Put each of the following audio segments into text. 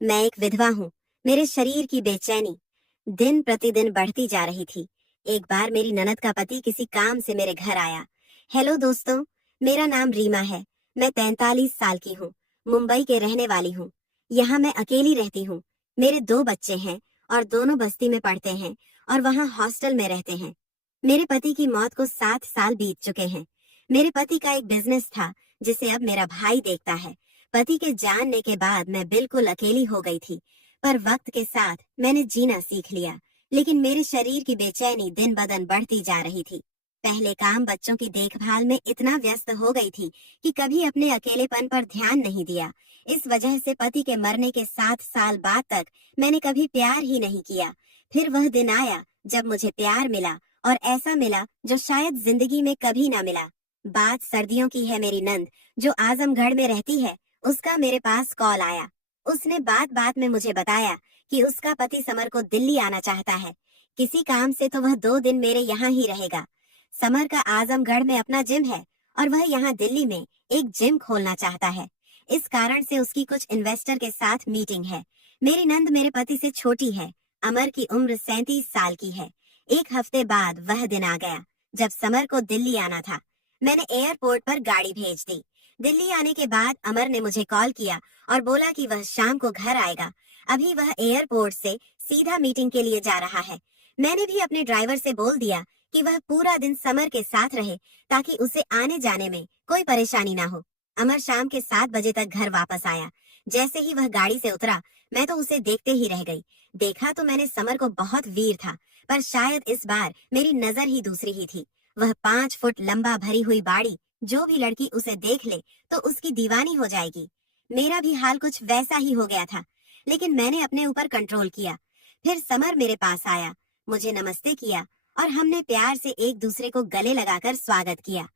मैं एक विधवा हूँ। मेरे शरीर की बेचैनी दिन प्रतिदिन बढ़ती जा रही थी। एक बार मेरी ननद का पति किसी काम से मेरे घर आया। हेलो दोस्तों, मेरा नाम रीमा है। मैं 43 साल की हूँ। मुंबई के रहने वाली हूँ। यहाँ मैं अकेली रहती हूँ। मेरे 2 बच्चे हैं और दोनों बस्ती में पढ़ते हैं और वहाँ हॉस्टल में रहते हैं। मेरे पति की मौत को 7 साल बीत चुके हैं। मेरे पति का एक बिजनेस था जिसे अब मेरा भाई देखता है। पति के जानने के बाद मैं बिल्कुल अकेली हो गई थी, पर वक्त के साथ मैंने जीना सीख लिया। लेकिन मेरे शरीर की बेचैनी दिन ब दिन बढ़ती जा रही थी। पहले काम बच्चों की देखभाल में इतना व्यस्त हो गई थी कि कभी अपने अकेलेपन पर ध्यान नहीं दिया। इस वजह से पति के मरने के 7 साल बाद तक मैंने कभी प्यार ही नहीं किया। फिर वह दिन आया जब मुझे प्यार मिला, और ऐसा मिला जो शायद जिंदगी में कभी ना मिला। बात सर्दियों की है। मेरी नंद जो आजमगढ़ में रहती है, उसका मेरे पास कॉल आया। उसने बात बात में मुझे बताया कि उसका पति समर को दिल्ली आना चाहता है। किसी काम से तो वह 2 दिन मेरे यहाँ ही रहेगा। समर का आजमगढ़ में अपना जिम है और वह यहाँ दिल्ली में एक जिम खोलना चाहता है। इस कारण से उसकी कुछ इन्वेस्टर के साथ मीटिंग है। मेरी नंद मेरे पति से छोटी है। अमर की उम्र 37 साल की है। एक हफ्ते बाद वह दिन आ गया जब समर को दिल्ली आना था। मैंने एयरपोर्ट पर गाड़ी भेज दी। दिल्ली आने के बाद अमर ने मुझे कॉल किया और बोला कि वह शाम को घर आएगा। अभी वह एयरपोर्ट से सीधा मीटिंग के लिए जा रहा है। मैंने भी अपने ड्राइवर से बोल दिया कि वह पूरा दिन समर के साथ रहे ताकि उसे आने जाने में कोई परेशानी ना हो। अमर शाम के 7 बजे तक घर वापस आया। जैसे ही वह गाड़ी से उतरा, मैं तो उसे देखते ही रह गई। देखा तो मैंने समर को बहुत वीर था, पर शायद इस बार मेरी नजर ही दूसरी ही थी। वह 5 फुट लंबा भरी हुई बाड़ी, जो भी लड़की उसे देख ले तो उसकी दीवानी हो जाएगी। मेरा भी हाल कुछ वैसा ही हो गया था, लेकिन मैंने अपने ऊपर कंट्रोल किया। फिर समर मेरे पास आया, मुझे नमस्ते किया और हमने प्यार से एक दूसरे को गले लगाकर स्वागत किया।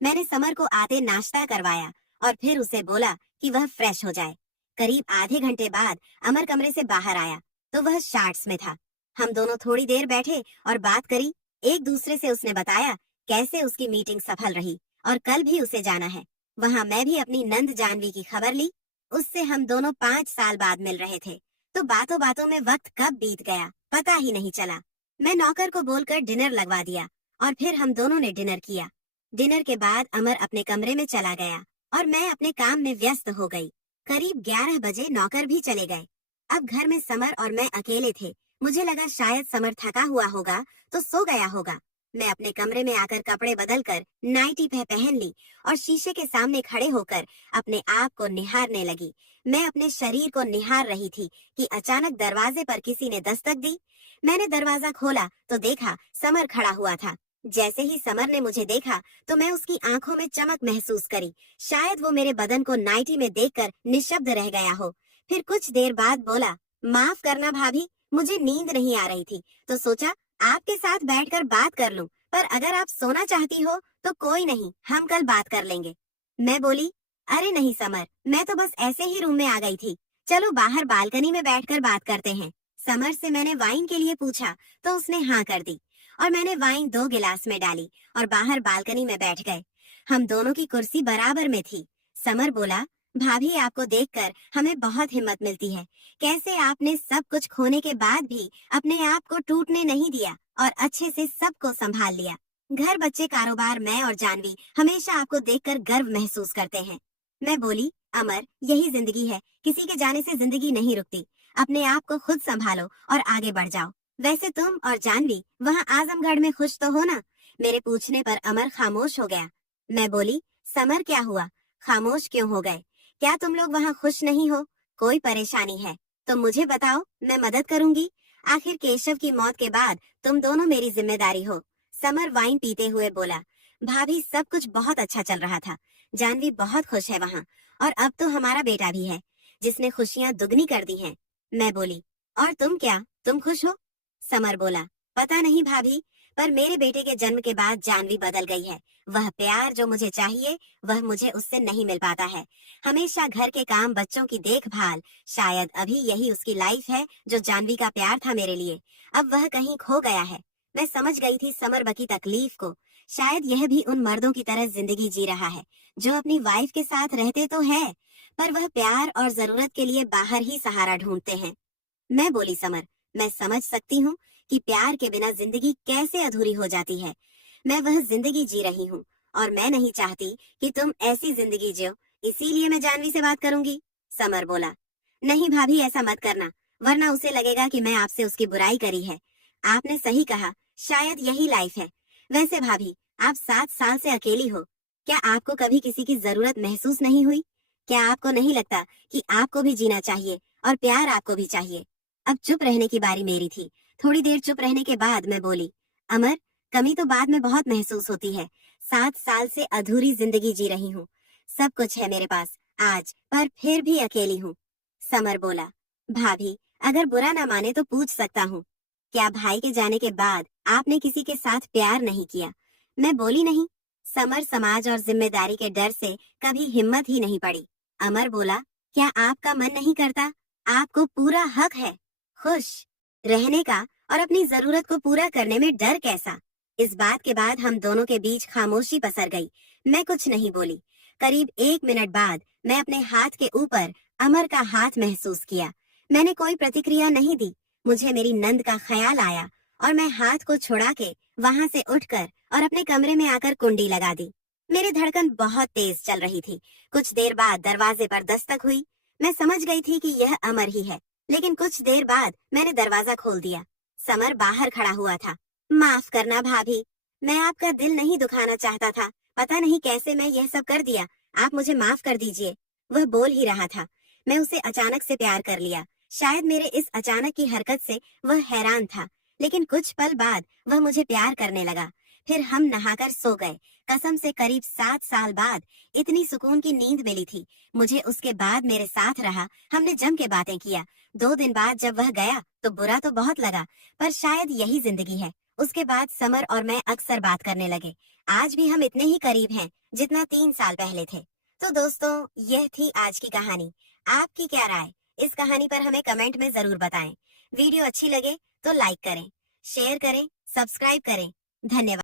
मैंने समर को आते नाश्ता करवाया और फिर उसे बोला कि वह फ्रेश हो जाए। करीब आधे घंटे बाद अमर कमरे से बाहर आया तो वह शार्ट्स में था। हम दोनों थोड़ी देर बैठे और बात करी। एक दूसरे से उसने बताया कैसे उसकी मीटिंग सफल रही और कल भी उसे जाना है। वहां मैं भी अपनी नंद जानवी की खबर ली। उससे हम दोनों 5 साल बाद मिल रहे थे, तो बातों बातों में वक्त कब बीत गया पता ही नहीं चला। मैं नौकर को बोलकर डिनर लगवा दिया और फिर हम दोनों ने डिनर किया। डिनर के बाद अमर अपने कमरे में चला गया और मैं अपने काम में व्यस्त हो गई। करीब 11 बजे नौकर भी चले गए। अब घर में समर और मैं अकेले थे। मुझे लगा शायद समर थका हुआ होगा तो सो गया होगा। मैं अपने कमरे में आकर कपड़े बदलकर नाइटी पहन ली और शीशे के सामने खड़े होकर अपने आप को निहारने लगी। मैं अपने शरीर को निहार रही थी कि अचानक दरवाजे पर किसी ने दस्तक दी। मैंने दरवाजा खोला तो देखा समर खड़ा हुआ था। जैसे ही समर ने मुझे देखा तो मैं उसकी आंखों में चमक महसूस करी। शायद वो मेरे बदन को नाइटी में देखकर निशब्द रह गया हो। फिर कुछ देर बाद बोला, माफ करना भाभी, मुझे नींद नहीं आ रही थी तो सोचा आपके साथ बैठकर बात कर लूं, पर अगर आप सोना चाहती हो तो कोई नहीं, हम कल बात कर लेंगे। मैं बोली, अरे नहीं समर, मैं तो बस ऐसे ही रूम में आ गई थी। चलो बाहर बालकनी में बैठकर बात करते हैं। समर से मैंने वाइन के लिए पूछा तो उसने हाँ कर दी और मैंने वाइन 2 गिलास में डाली और बाहर बालकनी में बैठ गए। हम दोनों की कुर्सी बराबर में थी। समर बोला, भाभी आपको देखकर हमें बहुत हिम्मत मिलती है। कैसे आपने सब कुछ खोने के बाद भी अपने आप को टूटने नहीं दिया और अच्छे से सबको संभाल लिया। घर, बच्चे, कारोबार, मैं और जानवी हमेशा आपको देखकर गर्व महसूस करते हैं। मैं बोली, अमर, यही जिंदगी है, किसी के जाने से जिंदगी नहीं रुकती। अपने आप को खुद संभालो और आगे बढ़ जाओ। वैसे तुम और जानवी वहाँ आजमगढ़ में खुश तो हो ना? मेरे पूछने पर अमर खामोश हो गया। मैं बोली, समर क्या हुआ, खामोश क्यों हो गए? क्या तुम लोग वहाँ खुश नहीं हो? कोई परेशानी है तो मुझे बताओ, मैं मदद करूंगी। आखिर केशव की मौत के बाद तुम दोनों मेरी जिम्मेदारी हो। समर वाइन पीते हुए बोला, भाभी सब कुछ बहुत अच्छा चल रहा था। जानवी बहुत खुश है वहाँ, और अब तो हमारा बेटा भी है जिसने खुशियाँ दुगनी कर दी हैं। मैं बोली, और तुम क्या, तुम खुश हो? समर बोला, पता नहीं भाभी, पर मेरे बेटे के जन्म के बाद जानवी बदल गई है। वह प्यार जो मुझे चाहिए वह मुझे उससे नहीं मिल पाता है। हमेशा घर के काम, बच्चों की देखभाल, शायद अभी यही उसकी लाइफ है जो जानवी का प्यार था मेरे लिए। अब वह कहीं खो गया है। मैं समझ गई थी समर की तकलीफ को। शायद यह भी उन मर्दों की तरह जिंदगी जी रहा है जो अपनी वाइफ के साथ रहते तो है पर वह प्यार और जरूरत के लिए बाहर ही सहारा ढूंढते हैं। मैं बोली, समर, मैं समझ सकती हूँ कि प्यार के बिना जिंदगी कैसे अधूरी हो जाती है। मैं वह जिंदगी जी रही हूँ और मैं नहीं चाहती कि तुम ऐसी जिंदगी जियो, इसीलिए मैं जानवी से बात करूंगी। समर बोला, नहीं भाभी, ऐसा मत करना, वरना उसे लगेगा कि मैं आपसे उसकी बुराई करी है। आपने सही कहा, शायद यही लाइफ है। वैसे भाभी, आप 7 साल से अकेली हो, क्या आपको कभी किसी की जरूरत महसूस नहीं हुई? क्या आपको नहीं लगता कि आपको भी जीना चाहिए और प्यार आपको भी चाहिए? अब चुप रहने की बारी मेरी थी। थोड़ी देर चुप रहने के बाद मैं बोली, अमर, कमी तो बाद में बहुत महसूस होती है। 7 साल से अधूरी जिंदगी जी रही हूँ, सब कुछ है मेरे पास आज, पर फिर भी अकेली हूँ। समर बोला, भाभी, अगर बुरा ना माने तो पूछ सकता हूँ, क्या भाई के जाने के बाद आपने किसी के साथ प्यार नहीं किया? मैं बोली, नहीं। समर समाज और जिम्मेदारी के डर से कभी हिम्मत ही नहीं पड़ी। अमर बोला, क्या आपका मन नहीं करता? आपको पूरा हक है खुश रहने का, और अपनी जरूरत को पूरा करने में डर कैसा? इस बात के बाद हम दोनों के बीच खामोशी पसर गई। मैं कुछ नहीं बोली। करीब 1 मिनट बाद मैं अपने हाथ के ऊपर अमर का हाथ महसूस किया। मैंने कोई प्रतिक्रिया नहीं दी। मुझे मेरी नंद का ख्याल आया और मैं हाथ को छुड़ा के वहां से उठकर और अपने कमरे में आकर कुंडी लगा दी। मेरी धड़कन बहुत तेज चल रही थी। कुछ देर बाद दरवाजे पर दस्तक हुई। मैं समझ गई थी कि यह अमर ही है, लेकिन कुछ देर बाद मैंने दरवाजा खोल दिया। समर बाहर खड़ा हुआ था। माफ करना भाभी, मैं आपका दिल नहीं दुखाना चाहता था। पता नहीं कैसे मैं यह सब कर दिया। आप मुझे माफ कर दीजिए। वह बोल ही रहा था। मैं उसे अचानक से प्यार कर लिया। शायद मेरे इस अचानक की हरकत से वह हैरान था, लेकिन कुछ पल बाद वह मुझे प्यार करने लगा। फिर हम नहाकर सो गए। कसम से करीब 7 साल बाद इतनी सुकून की नींद मिली थी। मुझे उसके बाद मेरे साथ रहा। हमने जम के बातें किया। 2 दिन बाद जब वह गया तो बुरा तो बहुत लगा, पर शायद यही जिंदगी है। उसके बाद समर और मैं अक्सर बात करने लगे। आज भी हम इतने ही करीब हैं जितना 3 साल पहले थे। तो दोस्तों, यह थी आज की कहानी। आपकी क्या राय? इस कहानी पर हमें कमेंट में जरूर बताएं। वीडियो अच्छी लगे तो लाइक करें, शेयर करें, सब्सक्राइब करें। धन्यवाद।